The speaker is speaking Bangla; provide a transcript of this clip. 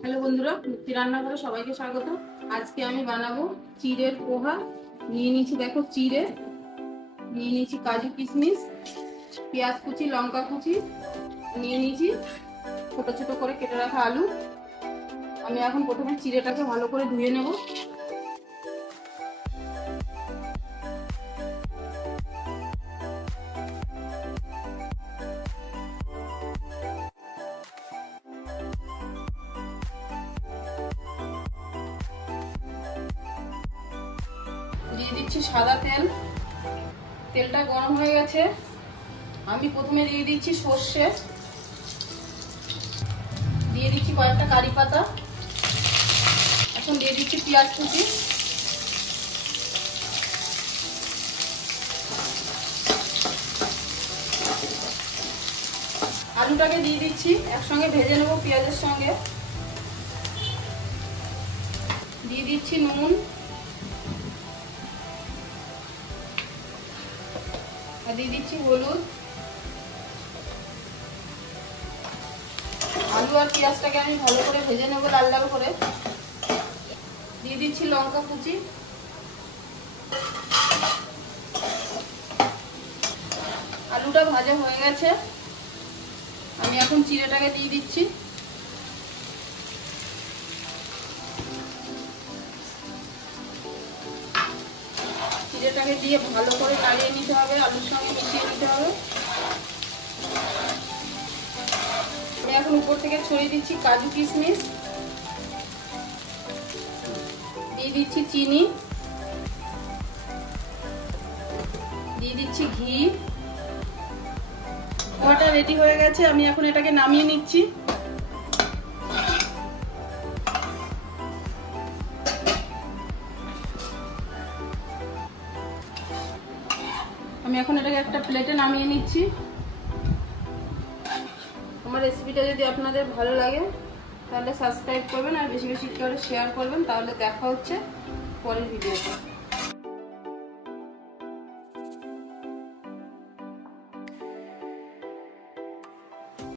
হ্যালো বন্ধুরা, মুক্তি রান্নাঘরে সবাইকে স্বাগত। আজকে আমি বানাবো চিড়ের পোহা। নিয়ে নিয়েছি, দেখো চিড়ে, নিয়ে নিয়েছি কাজু কিশমিশ, পেঁয়াজ কুচি, লঙ্কা কুচি, নিয়ে নিয়েছি ছোট ছোট করে কেটে রাখা আলু। আমি এখন প্রথমে চিড়েটাকে ভালো করে ধুয়ে নেব। দিয়ে দিচ্ছি সাদা তেল। তেলটা গরম হয়ে গেছে। আমি প্রথমে দিয়ে দিচ্ছি সর্ষে, দিয়ে দিচ্ছি কয়েকটা কারি পাতা, এখন দিয়ে দিচ্ছি পেঁয়াজ কুচি, আলুটাকে দিয়ে দিচ্ছি, একসঙ্গে ভেজে নেব পেঁয়াজের সঙ্গে। দিয়ে দিচ্ছি নুন, আর দিয়ে দিচ্ছি হলুদ। আলু আর পেঁয়াজটাকে আমি ভালো করে ভেজে নেব লাল লাল করে। দিয়ে দিচ্ছি লঙ্কা কুচি, আলুটা ভাজা হয়ে গেছে। আমি এখন চিড়েটাকে দিয়ে দিচ্ছি। চিড়েটাকে দিয়ে ভালো করে নাড়িয়ে নিতে হবে, আলুর সঙ্গে মিশিয়ে নিতে হবে। আমি এখন উপর থেকে ছড়িয়ে দিচ্ছি কাজু কিশমিশ, দিয়ে দিচ্ছি চিনি, দিয়ে দিচ্ছি ঘি। পোহাটা রেডি হয়ে গেছে। আমি এখন এটাকে নামিয়ে নিচ্ছি। আমি এখন এটাকে একটা প্লেটে নামিয়ে নিচ্ছি। আমার রেসিপিটা যদি আপনাদের ভালো লাগে তাহলে সাবস্ক্রাইব করবেন আর বেশি বেশি করে শেয়ার করবেন। তাহলে দেখা হচ্ছে পরের ভিডিওতে।